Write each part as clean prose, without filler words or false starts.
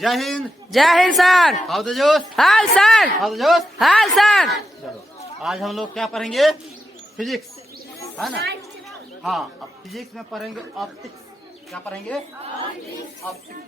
जय हिंद। जय Hind sir. How the जोश। हाल सर। हाउ द जोश। हाल सर। चलो आज हम लोग क्या पढ़ेंगे? फिजिक्स, है ना? हाँ, अब फिजिक्स में पढ़ेंगे ऑप्टिक्स। क्या पढ़ेंगे? ऑप्टिक्स।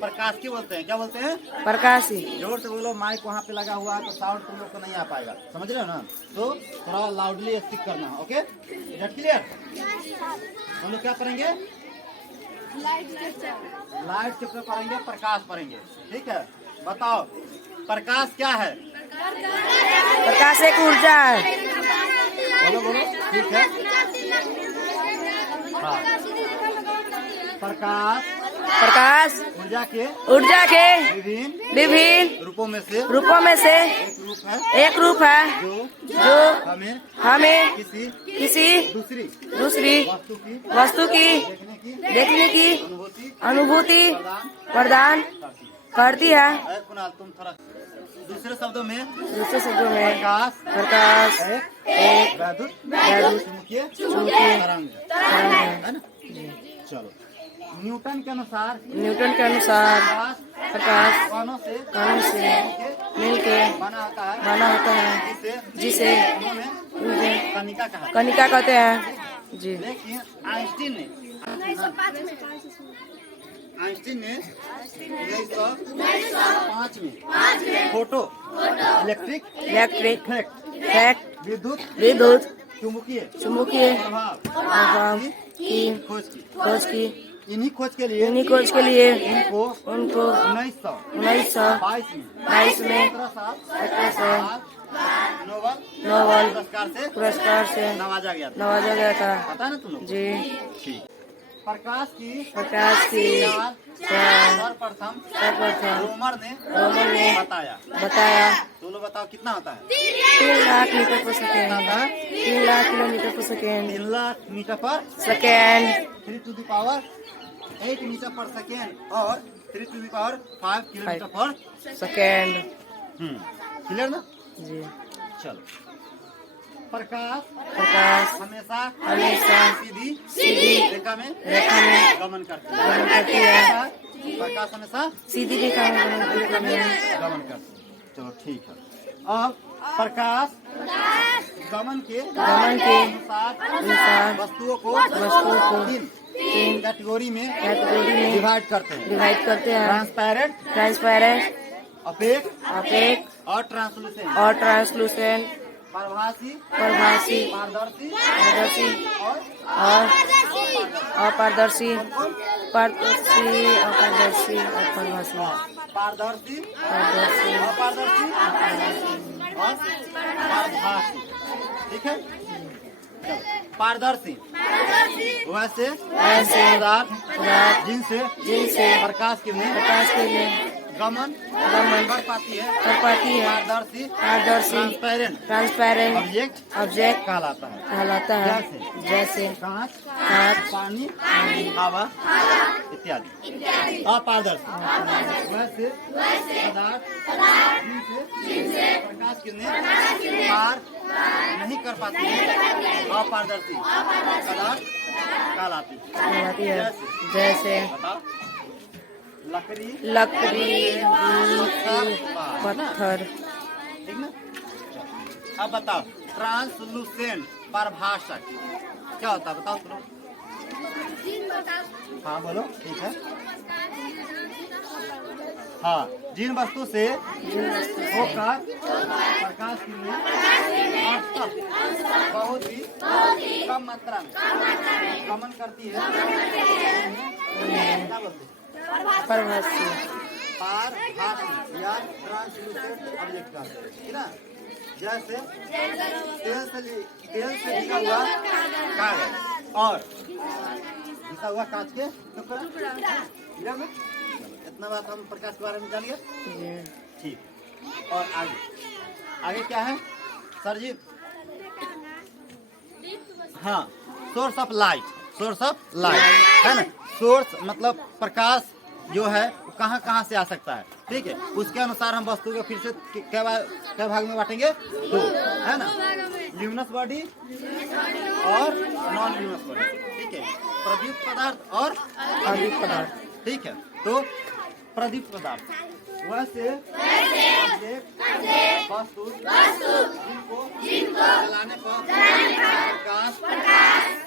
प्रकाश की बोलते हैं, क्या बोलते हैं? प्रकाशी। जोर से बोलो, माइक वहाँ पे लगा हुआ है तो साउंड तुम लोग को नहीं आ पाएगा, समझ रहे हो ना? तो थोड़ा लाउडली स्पीक करना, ओके? Is that clear? हम लोग क्या पढ़ेंगे? लाइट चैप्टर पढ़ेंगे, प्रकाश पढ़ेंगे, ठीक है? बताओ प्रकाश क्या है? प्रकाश एक ऊर्जा है। बोलो बोलो, ठीक है। हाँ, प्रकाश ऊर्जा के विभिन्न रूपों में से एक रूप है जो हमें किसी दूसरी वस्तु की देखने की अनुभूति प्रदान करती है। कुणाल, तुम थोड़ा दूसरे शब्दों में प्रकाश एक वैद्युत चुंबकीय तरंग है ना? चलो, न्यूटन के अनुसार प्रकाश कणों से मिलके बना होता है जिसे कणिका कहते हैं जी। लेकिन आइंस्टीन ने 1905 में फोटो इलेक्ट्रिक विद्युत चुंबकीय प्रभाव की खोज की। इन्हीं खोज के लिए उनको 1922 में नोबेल पुरस्कार से नवाजा गया था। पता ना तुम लोग जी? ठीक। प्रकाश की सर्वप्रथम रोमर ने बताया। तो लोग बताओ कितना होता है? 3 lakh metre per second. 3 lakh kilometre per second. 3 lakh metre per second. 3 to the power 8 metre per second और 3 to the power 5 kilometre per second. Clear ना जी? चलो, प्रकाश हमेशा सीधी रेखा में गमन करती है। प्रकाश हमेशा सीधी रेखा में गमन करती है। चलो ठीक है। अब प्रकाश गमन के अनुसार वस्तुओं को 3 कैटेगरी में डिवाइड करते हैं। ट्रांसपेरेंट, ओपेक और ट्रांसलूसेंट। पारभासी, पारदर्शी और अपारदर्शी। ठीक है? पारदर्शी वैसे पदार्थ जिनसे प्रकाश किरणें गमन कर पाती है। पारदर्शी ट्रांसपेरेंट ऑब्जेक्ट कहलाता है। जैसे कांच, पानी, हवा इत्यादि। अपारदर्शी वैसे पदार्थ जिनसे प्रकाश किरणें पार नहीं कर पाती है। अपारदर्शी पदार्थ कहलाती है। जैसे लकड़ी, पत्थर, ठीक ना? अब बताओ ट्रांसलूसेंट पारभाषक क्या होता है? बताओ तुम। हाँ बोलो, ठीक है। हाँ, जिन वस्तु से होकर प्रकाश की बहुत ही कम मात्रा में गमन करती है, क्या बोलते हैं? पारभासी या ट्रांसलूसेंट ऑब्जेक्ट का, ठीक ना? जैसे तेल से ढका हुआ कागज और ढका हुआ कांच के टुकड़ा। इतना बात हम प्रकाश के बारे में जान गए, ठीक। और आगे क्या है सर जी? हाँ, सोर्स ऑफ लाइट है ना? सोर्स मतलब प्रकाश जो है कहाँ से आ सकता है, ठीक है? उसके अनुसार हम वस्तु को फिर से क्या भाग में बांटेंगे? 2, है ना? ल्यूमिनस बॉडी और नॉन ल्यूमिनस बॉडी, ठीक है? प्रदीप्त पदार्थ और अदीप्त पदार्थ, ठीक है? तो प्रदीप्त पदार्थ। वैसे वस्तु जिनको जलाने पर प्रकाश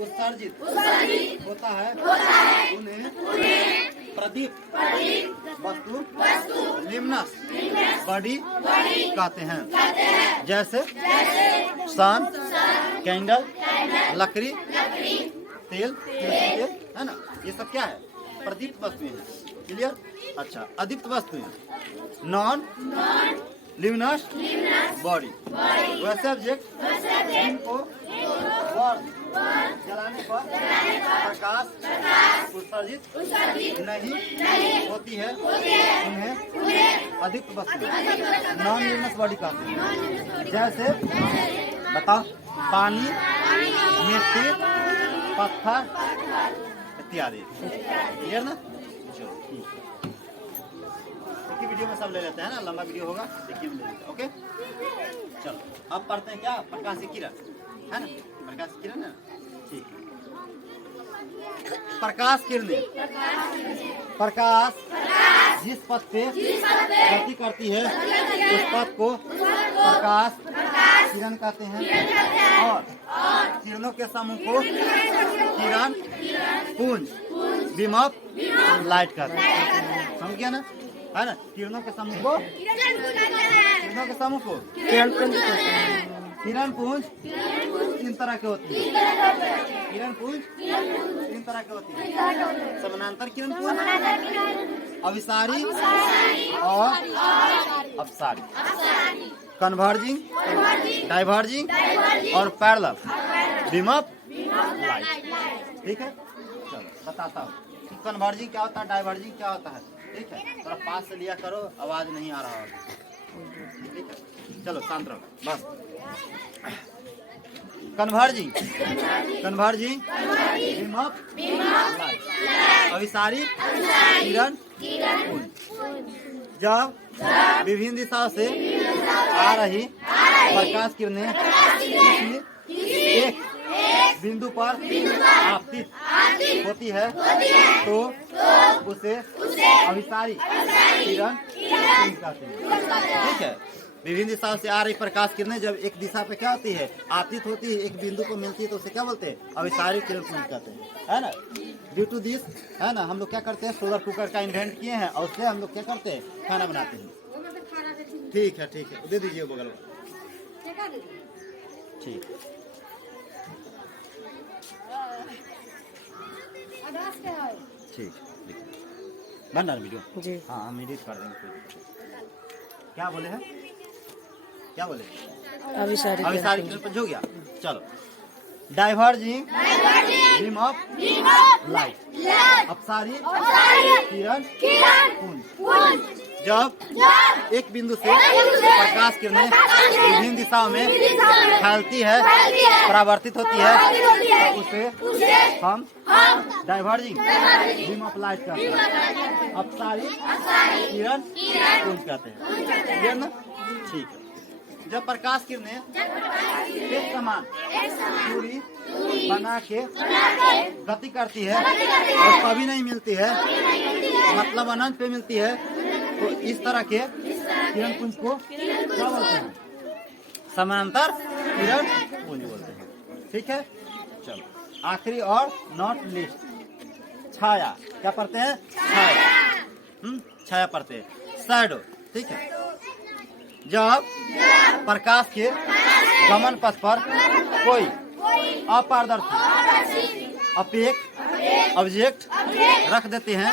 उत्सर्जित होता है उन्हें प्रदीप्त वस्तु लिमनस बॉडी कहते हैं। जैसे सन, कैंडल, लकड़ी, तेल है ना, ये सब क्या है? प्रदीप्त वस्तुएं हैं। क्लियर? अच्छा, अदीप्त वस्तुएं नॉन लिमिनस बॉडी, वैसे ऑब्जेक्ट जिनको जलाने पर प्रकाश उत्सर्जित नहीं होती है उन्हें अदीप्त वस्तु नॉन लिमिनस बॉडी कहते हैं। जैसे बताओ, पानी, मिट्टी, पत्थर इत्यादि। क्लियर ना? चलो ठीक है, एक ही वीडियो में सब ले लेते हैं ना, लंबा वीडियो होगा, एक ही में ले लेते हैं। ओके, चलो अब पढ़ते हैं क्या? प्रकाश की किरण है ना, प्रकाश की किरण है ना, ठीक है। प्रकाश किरणें, प्रकाश जिस पथ पे गति करती है उस पथ को प्रकाश किरण कहते हैं और किरणों के समूह को किरण पुंज बीम ऑफ लाइट कहते हैं। समझ गया ना? है ना, किरणों के समूह को किरण पुंज कहते हैं। किरण पुंज तीन तरह के होती है। किरण पुंज तीन तरह के होती है। समानांतर किरण पुंज, अभिसारी और अपसारी, कन्वर्जिंग, डाइवर्जिंग और पैरेलल बीम ऑफ लाइट। ठीक है, चलो बताता हूँ। कन्वर्जिंग क्या होता है, डाइवर्जिंग क्या होता है। ठीक है, थोड़ा पास से लिया करो, आवाज नहीं आ रहा होगा। ठीक है, चलो शांत रहो बस। कन्वर्जिंग बीम ऑफ लाइट, अभिसारी किरण पुंज। जब विभिन्न दिशाओं से आ रही प्रकाश किरणें किसी एक बिंदु पर आपतित होती है तो उसे अभिसारी किरण पुंज कहते हैं। ठीक है, विभिन्न दिशाओं से आ रही प्रकाश किरणें जब एक दिशा पे क्या होती है, आपतित होती है, एक बिंदु को मिलती है तो उसे क्या बोलते हैं? अभिसारी किरण पुंज कहते हैं। है ना? ड्यू टू दिस, है ना, हम लोग क्या करते हैं? सोलर कुकर का इन्वेंट किए हैं और उससे हम लोग क्या करते हैं? खाना बनाते हैं। ठीक है, ठीक है, दे दीजिए बगल में। ठीक, ठीक, बन रहा है वीडियो जी। हाँ, हम एडिट कर देंगे। क्या बोले हैं? क्या बोले? अभिसारी अभिसारी किरण पुंज हो गया। चलो, डाइवर्जिंग बीम ऑफ लाइट, अपसारी किरण पुंज। जब एक बिंदु से प्रकाश किरणें विभिन्न दिशाओं में फैलती है, परावर्तित होती है तो उसे हम डाइवर्जिंग बीम ऑफ लाइट कहते हैं, अपसारी किरण पुंज कहते हैं। क्लियर ना? ठीक है, जब प्रकाश किरणें एक समान दूरी बना के गति करती है और कभी नहीं मिलती है, मतलब अनंत पे मिलती है, तो इस तरह के किरण पुंज को क्या बोलते हैं? समानांतर किरण पुंज बोलते हैं। ठीक है, चलो आखिरी और नॉट लिस्ट, छाया। क्या पढ़ते हैं? छाया। छाया पढ़ते हैं, शैडो। ठीक है, जब प्रकाश के गमन पथ पर कोई अपारदर्शी ऑब्जेक्ट रख देते हैं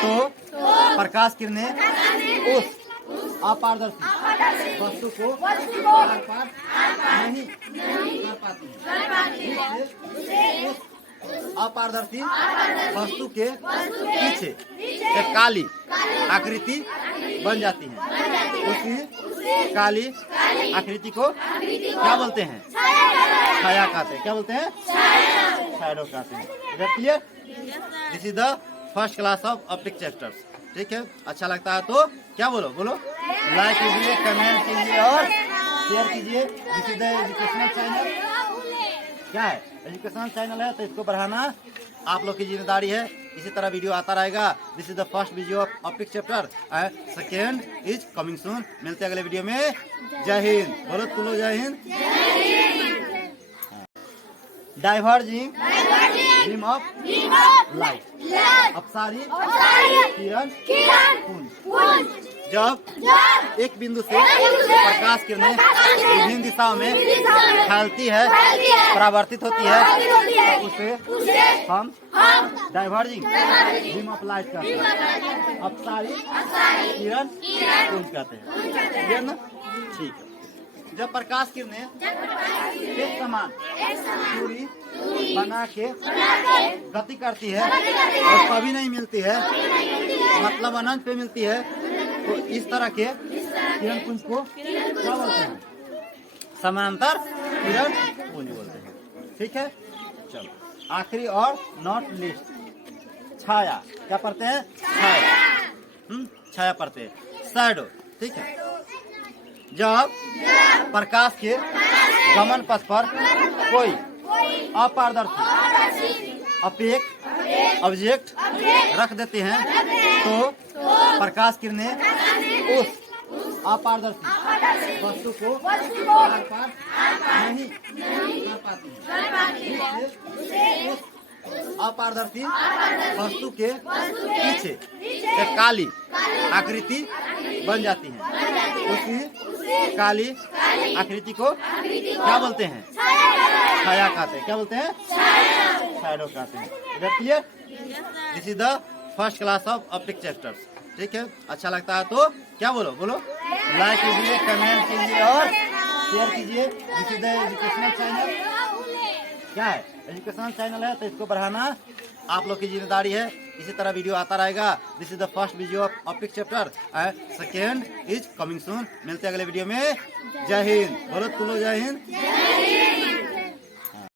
तो प्रकाश किरणें उस अपारदर्शी वस्तु को आर पार नहीं कर पाती हैं। उस अपारदर्शी वस्तु के पीछे एक काली आकृति बन जाती है। उसी काली आकृति को क्या बोलते हैं? छाया कहते हैं। क्या बोलते हैं? शैडो कहते हैं। Clear? This is the first class of optic chapters. ठीक है, अच्छा लगता है तो क्या बोलो लाइक कीजिए, कमेंट कीजिए और शेयर कीजिए। This is the educational channel. क्या है? एजुकेशनल चैनल है तो इसको बढ़ाना आप लोग की जिम्मेदारी है। इसी तरह वीडियो आता रहेगा। This is the first video of optics chapter and second is coming soon. मिलते हैं अगले वीडियो में। जय हिंद। बोलो तुम लोग जय Hind. Diverging beam of light, अपसारी किरण पुंज। जब एक बिंदु से प्रकाश किरणें विभिन्न दिशाओं में फैलती है, परावर्तित होती है, तो उसे हम डाइवर्जिंग बीम ऑफ लाइट कहते हैं, अपसारी किरण पुंज कहते हैं। ये ना ठीक है। जब प्रकाश किरणें एक समान दूरी बना के गति करती है और कभी नहीं मिलती है, मतलब अनंत पे मिलती है, तो इस तरह के किरण पुंज को क्या बोलते हैं? समांतर किरण पुंज बोलते हैं। ठीक है, चलो आखिरी और नॉट लिस्ट, छाया। क्या पढ़ते हैं? छाया। छाया पढ़ते हैं, शैडो। ठीक है, जब प्रकाश के गमन पथ पर कोई अपारदर्शी ऑब्जेक्ट रख देते हैं, तो प्रकाश किरणें उस अपारदर्शी वस्तु को आर पार नहीं कर पाती हैं। उस अपारदर्शी वस्तु के पीछे एक काली आकृति बन जाती है। उसी काली आकृति को क्या बोलते हैं? छाया कहते हैं। क्या बोलते हैं? शैडो कहते हैं। Clear? This is the first class of optic chapters. ठीक है, अच्छा लगता है तो क्या बोलो लाइक कीजिए, कमेंट कीजिए और शेयर कीजिए। This is the educational channel. क्या है? एजुकेशनल चैनल है, तो इसको बढ़ाना आप लोग की जिम्मेदारी है। इसी तरह वीडियो आता रहेगा। This is the first video of optic chapter and second is coming soon. मिलते हैं अगले वीडियो में। जय हिंद। बोलो तुम लोग जय हिंद।